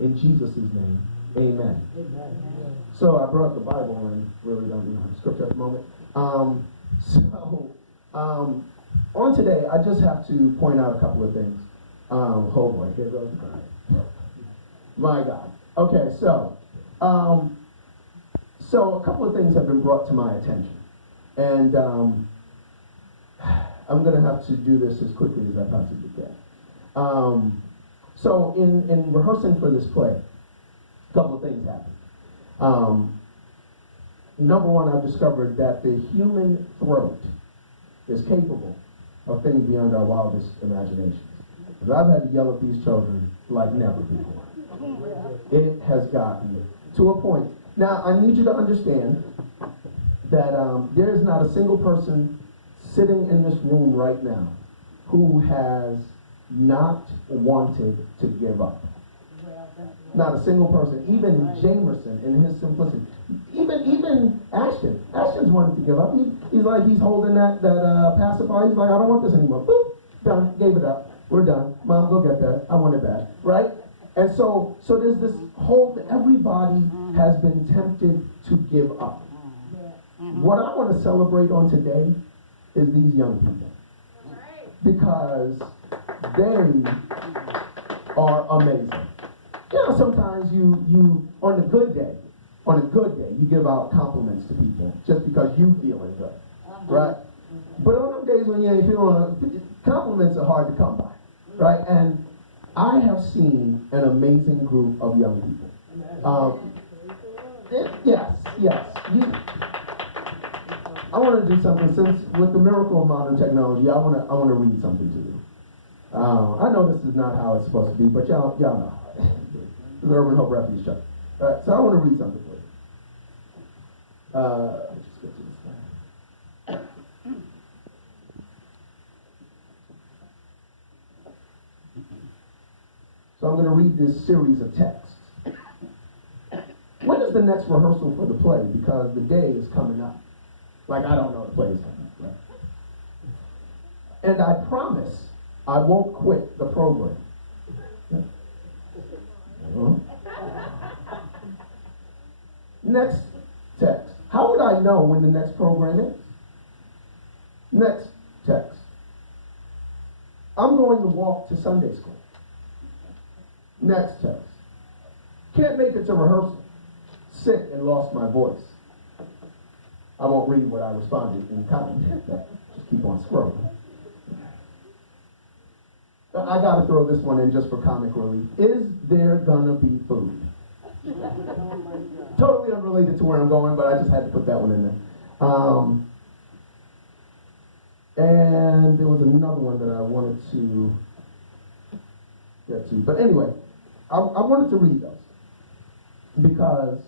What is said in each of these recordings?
In Jesus' name, amen. So I brought the Bible and really don't need the scripture at the moment. On today, I just have to point out a couple of things. Oh boy, here goes the crying. My God. Okay, so a couple of things have been brought to my attention. And I'm going to have to do this as quickly as I possibly can. So in rehearsing for this play, a couple of things happened. Number one, I've discovered that the human throat is capable of things beyond our wildest imaginations. Because I've had to yell at these children like never before. It has gotten to a point. Now, I need you to understand that there is not a single person sitting in this room right now who has not wanted to give up. Not a single person. Even Jamerson, in his simplicity. Even Ashton. Ashton's wanted to give up. He's holding that pacifier. He's like, I don't want this anymore. Boop, done. Gave it up. We're done. Mom, go get that. I want it back. Right? And so there's this whole, everybody has been tempted to give up. What I want to celebrate on today is these young people. Because they are amazing. You know, sometimes you on a good day, you give out compliments to people just because you feeling good, right? But on them days when you ain't feeling, compliments are hard to come by, right? And I have seen an amazing group of young people. Yes. I want to do something, since with the miracle of modern technology, I want to read something to you. I know this is not how it's supposed to be, but y'all know. The Urban Hope Refuge Church. All right, so I want to read something for you. Let's just get to this guy. So I'm going to read this series of texts. When is the next rehearsal for the play? Because the day is coming up. Like, I don't know the play is coming up, right? And I promise I won't quit the program. Next text. How would I know when the next program is? Next text. I'm going to walk to Sunday school. Next text. Can't make it to rehearsal. Sick and lost my voice. I won't read what I responded in comment. Just keep on scrolling. I gotta throw this one in just for comic relief. Is there gonna be food? Totally unrelated to where I'm going, but I just had to put that one in there. And there was another one that I wanted to get to. But anyway, I wanted to read those because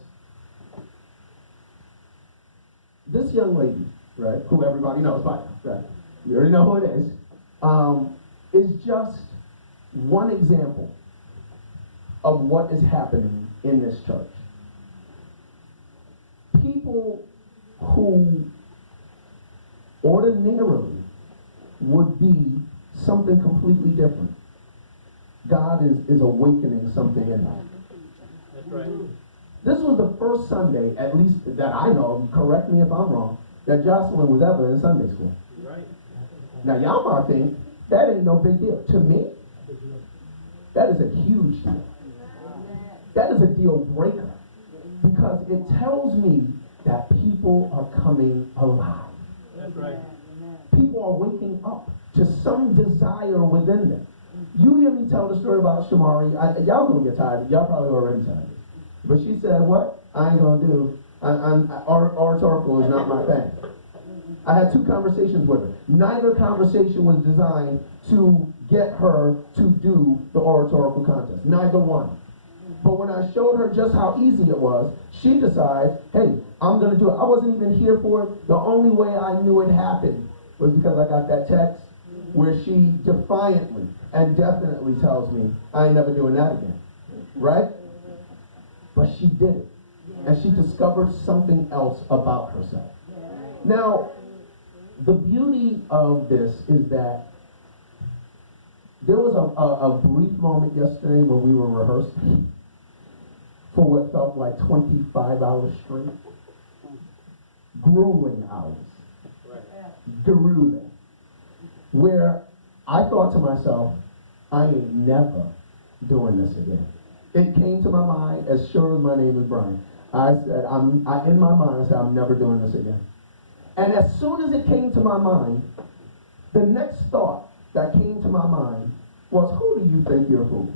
this young lady, right, who everybody knows by now, right? You already know who it is just one example of what is happening in this church. People who ordinarily would be something completely different. God is awakening something in them. That's right. This was the first Sunday, at least that I know of, correct me if I'm wrong, that Jocelyn was ever in Sunday school. Right. Now, y'all might think that ain't no big deal. To me, that is a huge deal. That is a deal breaker, because it tells me that people are coming alive. That's right. People are waking up to some desire within them. You hear me tell the story about Shamari. Y'all gonna get tired. Y'all probably already tired. But she said, what? I ain't gonna do. Oratorical is not my thing. I had 2 conversations with her. Neither conversation was designed to get her to do the oratorical contest. Neither one. But when I showed her just how easy it was, she decided, hey, I'm going to do it. I wasn't even here for it. The only way I knew it happened was because I got that text where she defiantly and definitely tells me, I ain't never doing that again. Right? But she did it. And she discovered something else about herself. Now, the beauty of this is that there was a brief moment yesterday when we were rehearsing for what felt like 25 hours straight. Grueling hours. Right. Grueling. Where I thought to myself, I ain't never doing this again. It came to my mind as sure as my name is Brian. I said, in my mind, I said, I'm never doing this again. And as soon as it came to my mind, the next thought that came to my mind was, who do you think you're fooling?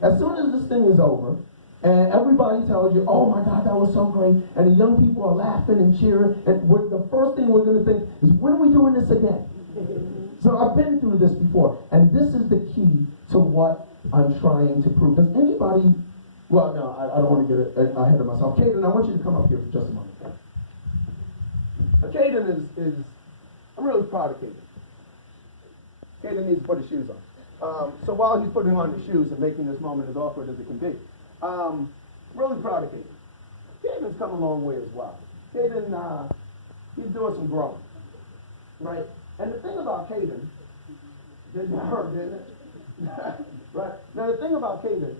As soon as this thing is over, and everybody tells you, oh my God, that was so great, and the young people are laughing and cheering, and the first thing we're going to think is, when are we doing this again? So I've been through this before, and this is the key to what I'm trying to prove. Does anybody, well, no, I don't want to get ahead of myself. Caden, I want you to come up here for just a moment. Caden is I'm really proud of Caden. Caden needs to put his shoes on. So while he's putting on his shoes and making this moment as awkward as it can be, really proud of Caden. Caden's come a long way as well. Caden, he's doing some growing, right? And the thing about Caden, didn't hurt, didn't it? Right? Now the thing about Caden,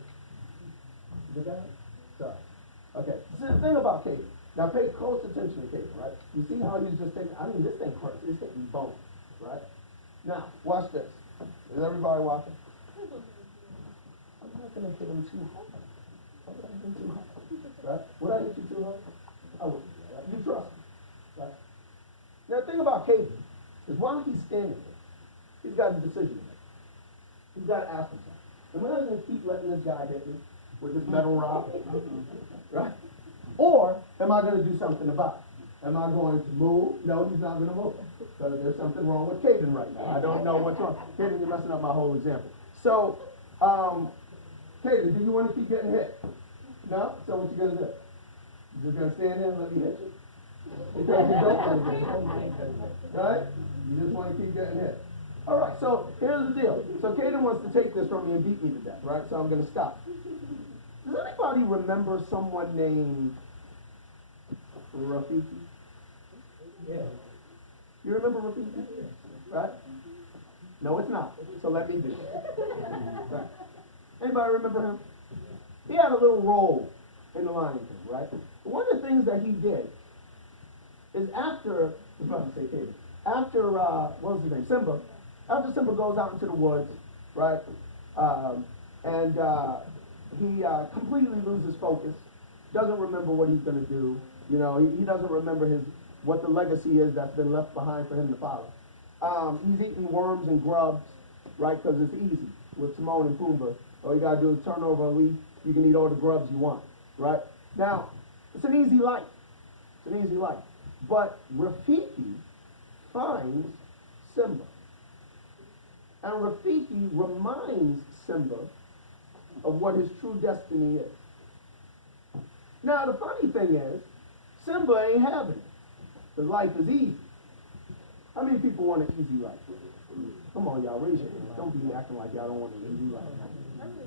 did that? Sorry. Okay. So the thing about Caden, now pay close attention to Caden, right? You see how he's just taking, this thing hurts, this thing bone, right? Now, watch this. Is everybody watching? I'm not going to hit him too hard. I'm not going to hit him too hard. Right? Would I hit you too hard? I wouldn't. Right? You trust me. Right? Now, the thing about Caden is while he's standing there, he's got a decision to make. He's got to ask himself, am I going to keep letting this guy hit me with this metal rod? Right? Or am I going to do something about it? Am I going to move? No, he's not going to move. So there's something wrong with Caden right now. I don't know what's wrong. Caden, you're messing up my whole example. So, Caden, do you want to keep getting hit? No? So what you going to do? You just going to stand there and let me hit you? Because you don't want to get hit. Right? You just want to keep getting hit. All right, so here's the deal. So Caden wants to take this from me and beat me to death, right? So I'm going to stop. Does anybody remember someone named Rafiki? Yeah. You remember Rafiki? Right? No, it's not. So let me do it. Right. Anybody remember him? He had a little role in the Lion King, right? But one of the things that he did is after, I'm about to say Caden, after, what was his name? Simba. After Simba goes out into the woods, right? He completely loses focus, doesn't remember what he's going to do. You know, he doesn't remember what the legacy is that's been left behind for him to follow. He's eating worms and grubs, right, because it's easy with Timon and Pumbaa. All you got to do is turn over a leaf. You can eat all the grubs you want, right? Now, it's an easy life. It's an easy life. But Rafiki finds Simba. And Rafiki reminds Simba of what his true destiny is. Now, the funny thing is, Simba ain't having it. Because life is easy. How many people want an easy life? Come on, y'all, raise your hand. Don't be acting like y'all don't want an easy life.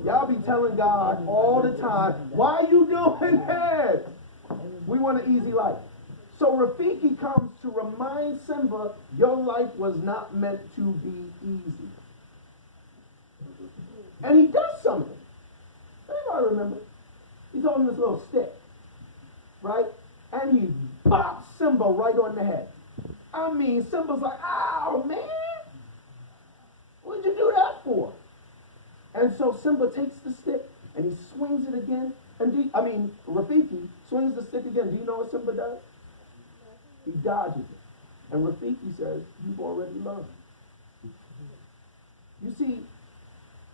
Y'all be telling God all the time, why you doing that? We want an easy life. So Rafiki comes to remind Simba, your life was not meant to be easy. And he does something. Anybody remember? He's holding this little stick, right? And he bops Simba right on the head. I mean, Simba's like, oh, man. What'd you do that for? And so Simba takes the stick and he swings it again. And Rafiki swings the stick again. Do you know what Simba does? He dodges it. And Rafiki says, you've already learned. You see,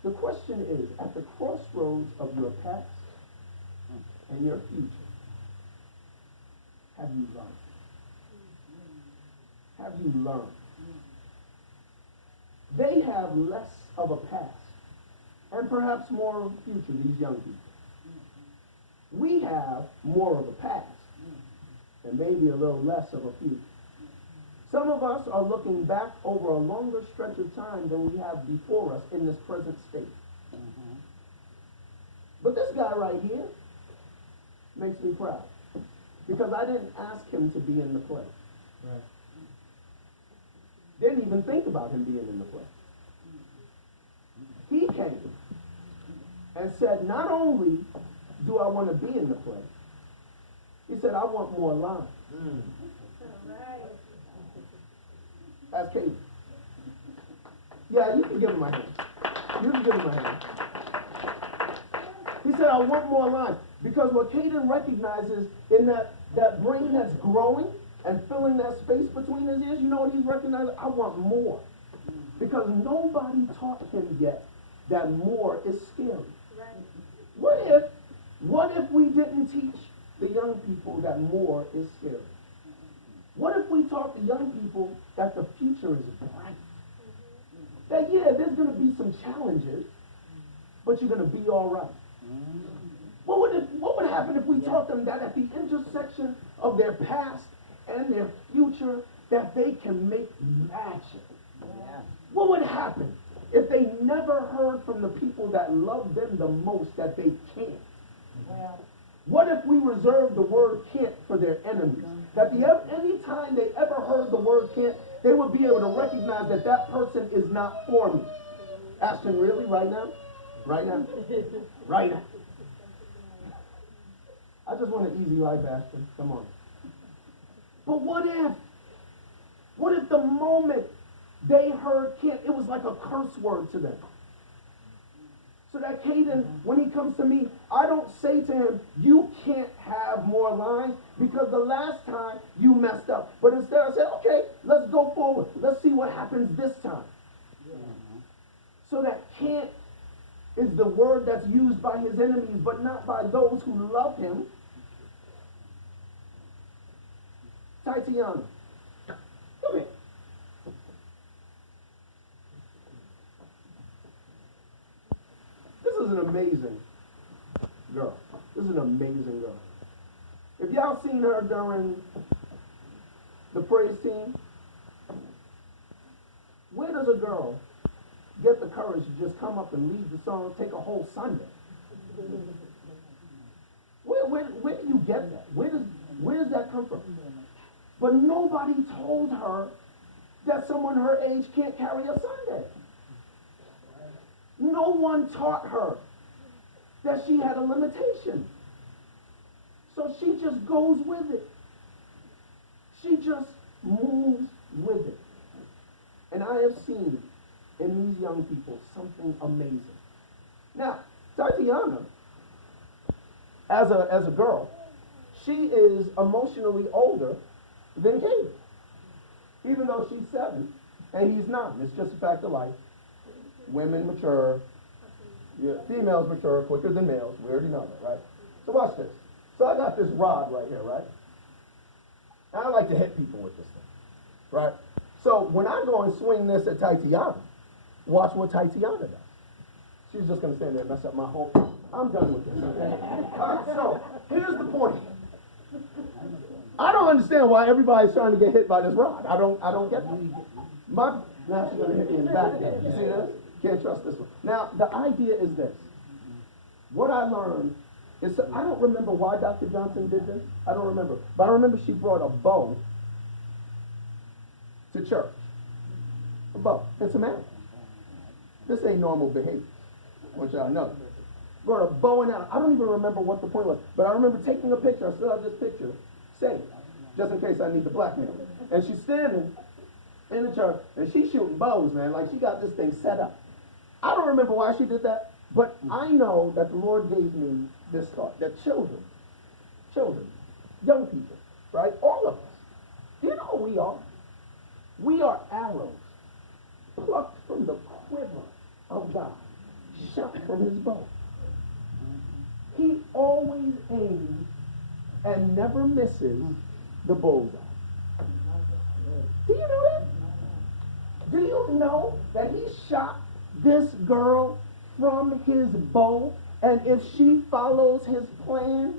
the question is, at the crossroads of your past and your future, have you learned? Have you learned? They have less of a past and perhaps more of a future, these young people. We have more of a past and maybe a little less of a future. Some of us are looking back over a longer stretch of time than we have before us in this present state. But this guy right here makes me proud because I didn't ask him to be in the play. Right. Didn't even think about him being in the play. He came and said, not only do I want want to be in the play. He said, I want more lines. That's Caden. Yeah, you can give him my hand. You can give him my hand. He said, I want more lines. Because what Caden recognizes in that brain that's growing and filling that space between his ears, you know what he's recognizing? I want more. Because nobody taught him yet that more is scary. What if we didn't teach the young people that more is scary? What if we taught the young people that the future is bright? That, yeah, there's going to be some challenges, but you're going to be all right. What would happen if we taught them that at the intersection of their past and their future, that they can make magic? What would happen if they never heard from the people that love them the most that they can't? What if we reserved the word can't for their enemies? That any time they ever heard the word can't, they would be able to recognize that that person is not for me. Ashton, really? Right now? Right now? Right now? I just want an easy life, Ashton. Come on. But what if the moment they heard can't, it was like a curse word to them? So that Caden, when he comes to me, I don't say to him, you can't have more lines because the last time you messed up. But instead I say, okay, let's go forward. Let's see what happens this time. So that can't is the word that's used by his enemies, but not by those who love him. Tatiana, come here. This is an amazing girl. This is an amazing girl. If y'all seen her during the praise team, where does a girl get the courage to just come up and lead the song, take a whole Sunday? Where do you get that? Where does that come from? But nobody told her that someone her age can't carry a Sunday. No one taught her that she had a limitation. So she just goes with it. She just moves with it. And I have seen in these young people something amazing. Now, Tatiana, as a girl, she is emotionally older than Caleb. Even though she's 7 and he's 9. It's just a fact of life. Women mature. Yeah, females mature quicker than males. We already know that, right? So watch this. So I got this rod right here, right? And I like to hit people with this thing, right? So when I go and swing this at Tatiana, watch what Tatiana does. She's just going to stand there and mess up my whole... I'm done with this, okay? All right, so here's the point. I don't understand why everybody's trying to get hit by this rod. I don't get that. Now she's going to hit me in the back. You see this? Can't trust this one. Now, the idea is this. What I learned is, I don't remember why Dr. Johnson did this. I don't remember. But I remember she brought a bow to church. A bow. It's a man. This ain't normal behavior. I want y'all to know. Brought a bow and arrow. I don't even remember what the point was. But I remember taking a picture. I still have this picture. Saved. Just in case I need to blackmail her. And she's standing in the church, and she's shooting bows, man. Like, she got this thing set up. I don't remember why she did that, but I know that the Lord gave me this thought, that children, young people, right, all of us, you know who we are? We are arrows plucked from the quiver of God, shot from his bow. He always aims and never misses the bullseye. Do you know that? Do you know that he shot this girl from his bow? And if she follows his plan,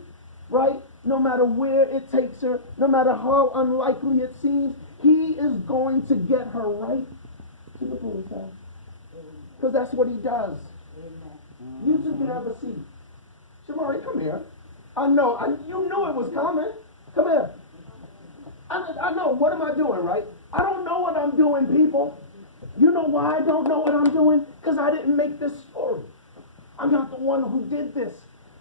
right, no matter where it takes her, no matter how unlikely it seems, he is going to get her right to the bullseye. Because that's what he does. You two can have a seat. Shamari, come here. I know, you knew it was coming. Come here. I know, what am I doing, right? I don't know what I'm doing, people. You know why I don't know what I'm doing? Because I didn't make this story. I'm not the one who did this.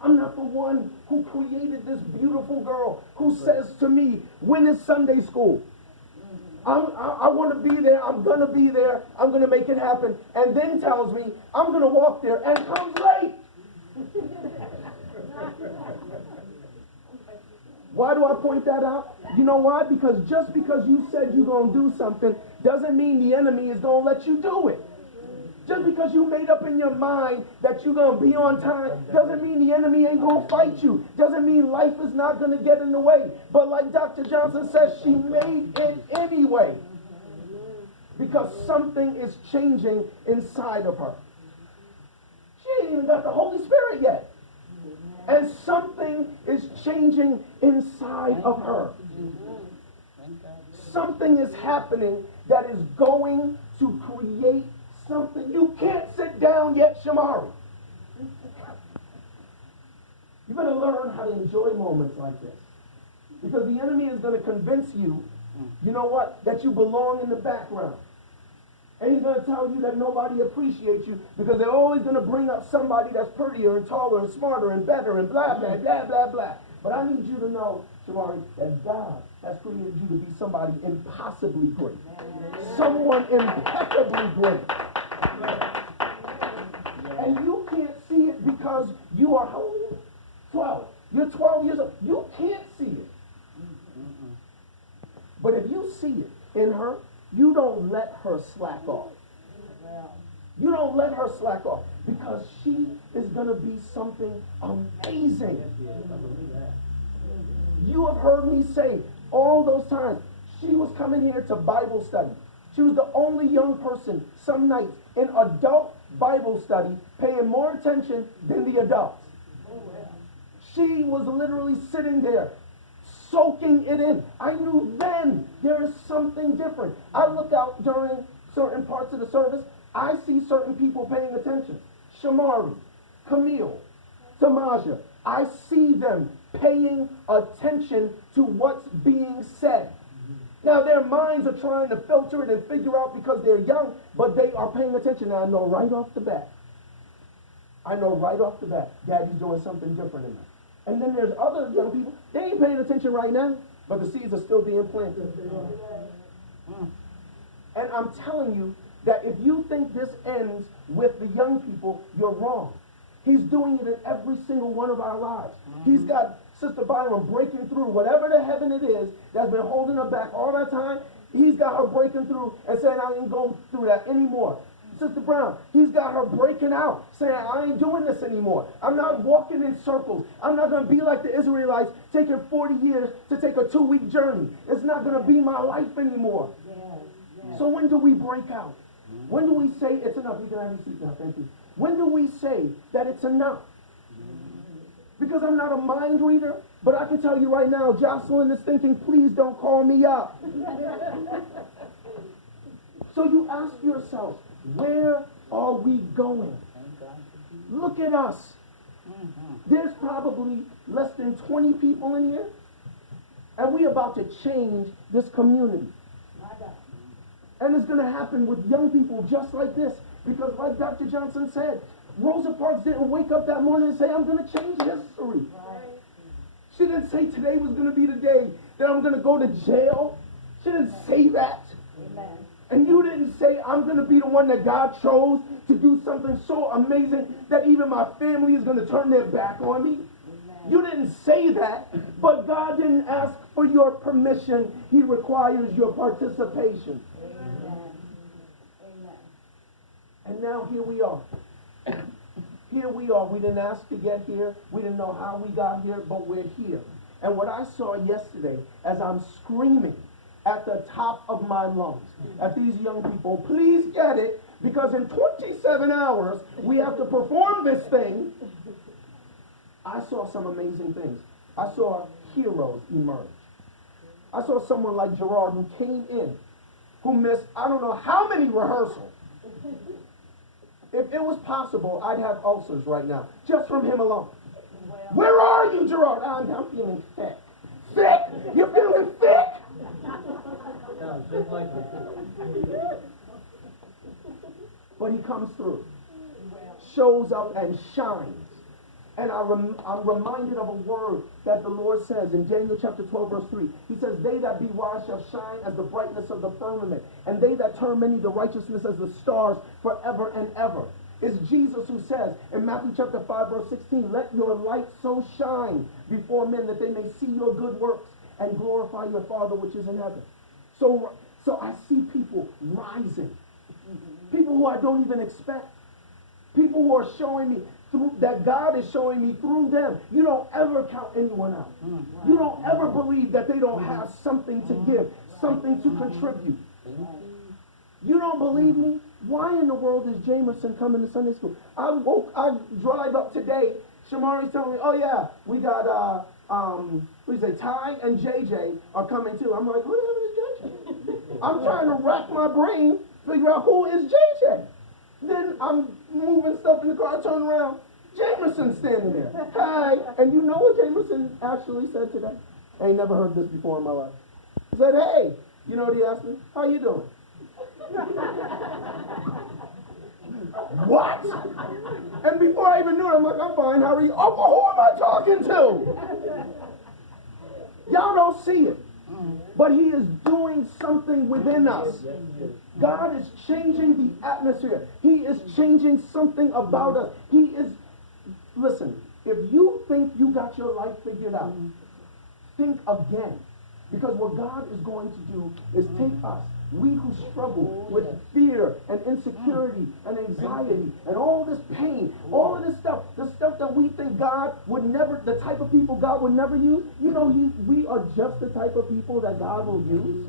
I'm not the one who created this beautiful girl who says to me, when is Sunday school? I want to be there. I'm going to be there. I'm going to make it happen. And then tells me I'm going to walk there and comes late. Why do I point that out? You know why? Because just because you said you're going to do something doesn't mean the enemy is going to let you do it. Just because you made up in your mind that you're going to be on time doesn't mean the enemy ain't going to fight you. Doesn't mean life is not going to get in the way. But like Dr. Johnson says, she made it anyway. Because something is changing inside of her. She ain't even got the Holy Spirit yet. And something is changing inside of her. Something is happening that is going to create something. You can't sit down yet, Shamari. You better learn how to enjoy moments like this. Because the enemy is going to convince you, you know what, that you belong in the background. And he's going to tell you that nobody appreciates you because they're always going to bring up somebody that's prettier and taller and smarter and better and blah, blah, blah, blah, blah. But I need you to know, Shamari, that God has created you to be somebody impossibly great. Someone impeccably great. And you can't see it because you are how old? 12. You're 12 years old. You can't see it. But if you see it in her, you don't let her slack off. You don't let her slack off because she is going to be something amazing. You have heard me say all those times, she was coming here to Bible study. She was the only young person some nights in adult Bible study paying more attention than the adults. She was literally sitting there soaking it in. I knew then there is something different. I look out during certain parts of the service. I see certain people paying attention. Shamari, Camille, Tamaja. I see them paying attention to what's being said. Now their minds are trying to filter it and figure out because they're young, but they are paying attention. And I know right off the bat, Daddy's doing something different in them. And then there's other young people, they ain't paying attention right now, but the seeds are still being planted. And I'm telling you that if you think this ends with the young people, you're wrong. He's doing it in every single one of our lives. He's got Sister Byron breaking through whatever the heaven it is that's been holding her back all that time. He's got her breaking through and saying, I ain't going through that anymore. Sister Brown, he's got her breaking out, saying, I ain't doing this anymore. I'm not walking in circles. I'm not going to be like the Israelites, taking 40 years to take a 2-week journey. It's not going to be my life anymore. So when do we break out? When do we say it's enough? You can have your seat now, thank you. When do we say that it's enough? Because I'm not a mind reader, but I can tell you right now, Jocelyn is thinking, please don't call me up. So you ask yourself, where are we going? Look at us. There's probably less than 20 people in here, and we're about to change this community. And it's going to happen with young people just like this, because like Dr. Johnson said, Rosa Parks didn't wake up that morning and say, I'm going to change history. She didn't say today was going to be the day that I'm going to go to jail. She didn't say that. Amen. And you didn't say, I'm going to be the one that God chose to do something so amazing that even my family is going to turn their back on me. Amen. You didn't say that, but God didn't ask for your permission. He requires your participation. Amen. Amen. And now here we are. Here we are. We didn't ask to get here. We didn't know how we got here, but we're here. And what I saw yesterday as I'm screaming at the top of my lungs at these young people, please get it, because in 27 hours we have to perform this thing. I saw some amazing things. I saw heroes emerge. I saw someone like Gerard who came in, who missed I don't know how many rehearsals. If it was possible, I'd have ulcers right now, just from him alone. Where are you, Gerard? I'm feeling thick. Thick? You're feeling thick? But he comes through, shows up and shines. And I'm reminded of a word that the Lord says in Daniel chapter 12, verse 3. He says, they that be wise shall shine as the brightness of the firmament, and they that turn many to righteousness as the stars forever and ever. It's Jesus who says in Matthew chapter 5, verse 16, let your light so shine before men that they may see your good works and glorify your Father which is in heaven. So I see people rising. People who I don't even expect. People who are showing me that God is showing me through them. You don't ever count anyone out. You don't ever believe that they don't have something to give, something to contribute. You don't believe me? Why in the world is Jamerson coming to Sunday school? I drive up today. Shamari's telling me, oh yeah, we got Ty and JJ are coming too. I'm like, who the hell is JJ? I'm trying to rack my brain, figure out who is JJ. Then I'm moving stuff in the car, I turn around, Jamerson's standing there. Hi. And you know what Jamerson actually said today? I ain't never heard this before in my life. He said, hey, you know what he asked me? How you doing? What? And before I even knew it, I'm like, I'm fine, how are you? Oh, well, who am I talking to? Y'all don't see it. But he is doing something within us. God is changing the atmosphere. He is changing something about us. Listen, if you think you got your life figured out, think again. Because what God is going to do is take us, we who struggle with fear and insecurity and anxiety and all this pain, all of this stuff, the stuff that we think God would never, the type of people God would never use, you know, we are just the type of people that God will use.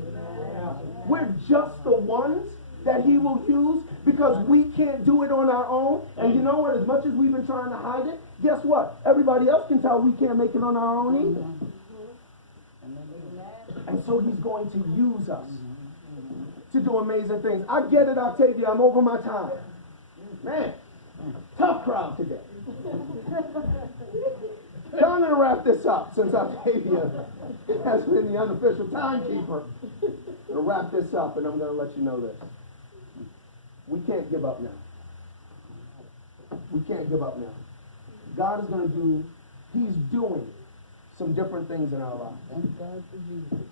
We're just the ones that he will use because we can't do it on our own. And you know what? As much as we've been trying to hide it, guess what? Everybody else can tell we can't make it on our own either. And so he's going to use us to do amazing things. I get it, Octavia. I'm over my time. Man, tough crowd today. I'm going to wrap this up since Octavia has been the unofficial timekeeper. I'm going to wrap this up and I'm going to let you know this. We can't give up now. We can't give up now. God is going to do, he's doing some different things in our lives.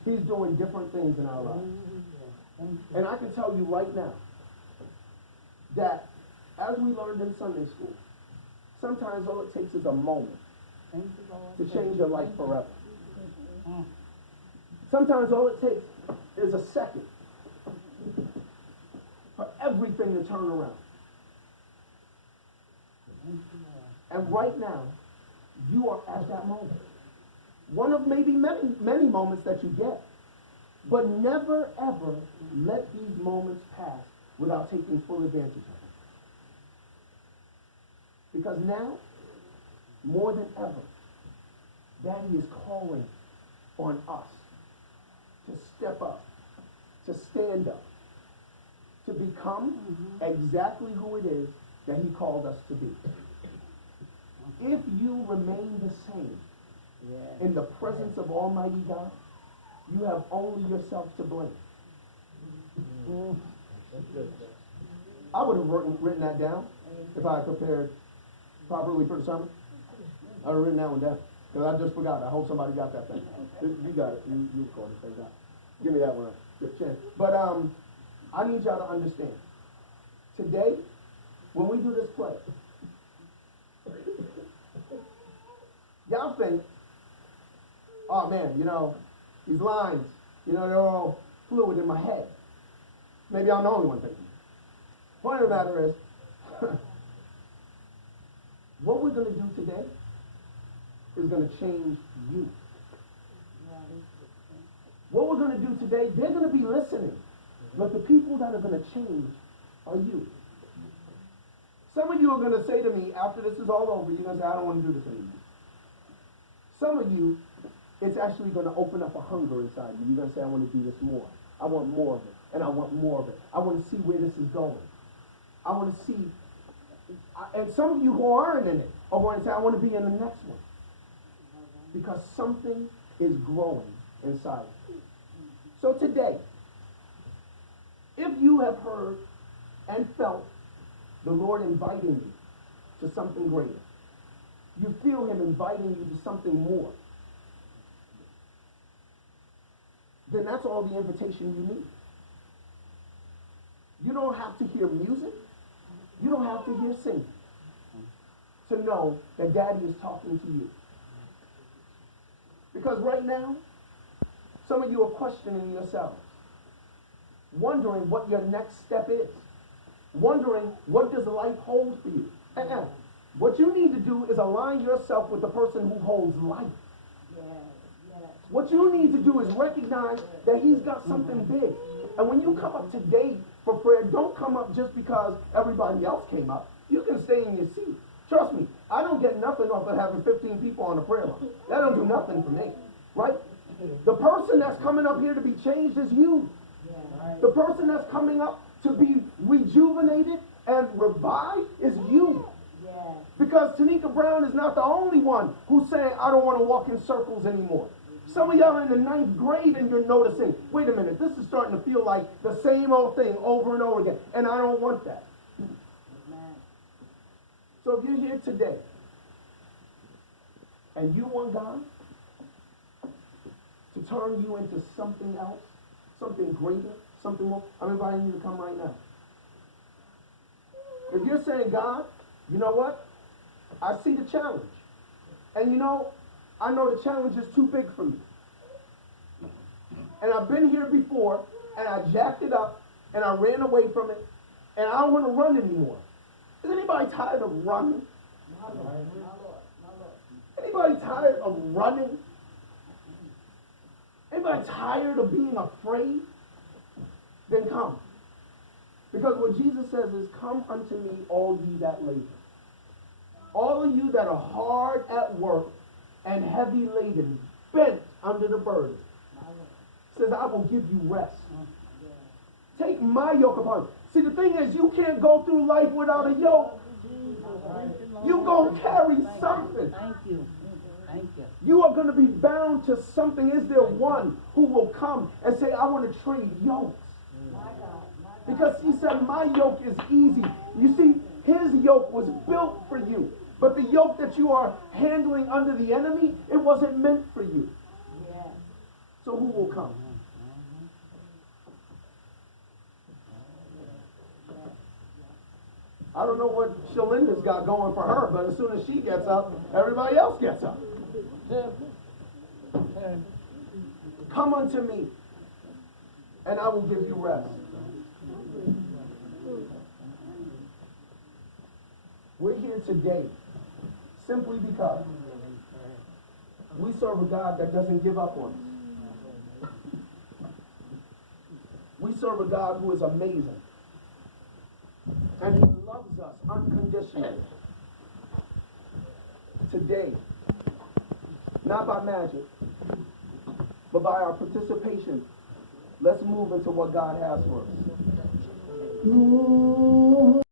He's doing different things in our lives. And I can tell you right now that as we learned in Sunday school, sometimes all it takes is a moment to change your life forever. Sometimes all it takes is a second for everything to turn around. And right now, you are at that moment. One of maybe many moments that you get. But never, ever let these moments pass without taking full advantage of them. Because now, more than ever, Daddy is calling on us to step up, to stand up, to become exactly who it is that he called us to be. If you remain the same in the presence of Almighty God, you have only yourself to blame. I would have written that down if I had prepared properly for the sermon. I would have written that one down. Because I just forgot. I hope somebody got that thing. You got it. You recorded it. Thank God. Give me that one. Good chance. But I need y'all to understand. Today, when we do this play, y'all think, oh man, you know, these lines, you know, they're all fluid in my head. Maybe I'm the only one thinking. Point of the matter is, what we're going to do today is going to change you. What we're going to do today, they're going to be listening. But the people that are going to change are you. Some of you are going to say to me, after this is all over, you're going to say, I don't want to do this anymore. Some of you, it's actually going to open up a hunger inside you. You're going to say, I want to do this more. I want more of it. And I want more of it. I want to see where this is going. I want to see. And some of you who aren't in it are going to say, I want to be in the next one. Because something is growing inside you. So today, if you have heard and felt the Lord inviting you to something greater, You feel him inviting you to something more. Then that's all the invitation you need. You don't have to hear music. You don't have to hear singing to know that Daddy is talking to you. Because right now, some of you are questioning yourselves, wondering what your next step is, wondering what does life hold for you. What you need to do is align yourself with the person who holds life. What you need to do is recognize that he's got something big. And when you come up today for prayer, don't come up just because everybody else came up. You can stay in your seat. Trust me, I don't get nothing off of having 15 people on the prayer line. That don't do nothing for me, right? The person that's coming up here to be changed is you. The person that's coming up to be rejuvenated and revived is you. Because Tanika Brown is not the only one who's saying, I don't want to walk in circles anymore. Some of y'all are in the 9th grade and you're noticing, wait a minute, this is starting to feel like the same old thing over and over again. And I don't want that. So if you're here today and you want God to turn you into something else, something greater, something more, I'm inviting you to come right now. If you're saying, God, you know what? I see the challenge. And you know, I know the challenge is too big for me. And I've been here before, and I jacked it up, and I ran away from it, and I don't want to run anymore. Is anybody tired of running? Anybody tired of running? Anybody tired of being afraid? Then come. Because what Jesus says is, come unto me, all ye that labor. All of you that are hard at work and heavy laden, bent under the burden. Says, I will give you rest. Take my yoke upon you. See, the thing is, you can't go through life without a yoke. You're going to carry something. Thank you. Thank you. You are going to be bound to something. Is there one who will come and say, I want to trade yokes? Because he said, my yoke is easy. You see, his yoke was built for you. But the yoke that you are handling under the enemy, it wasn't meant for you. So who will come? I don't know what Shalinda's got going for her, but as soon as she gets up, everybody else gets up. Come unto me, and I will give you rest. We're here today simply because we serve a God that doesn't give up on us. We serve a God who is amazing. And he loves us unconditionally. Today, not by magic, but by our participation, let's move into what God has for us.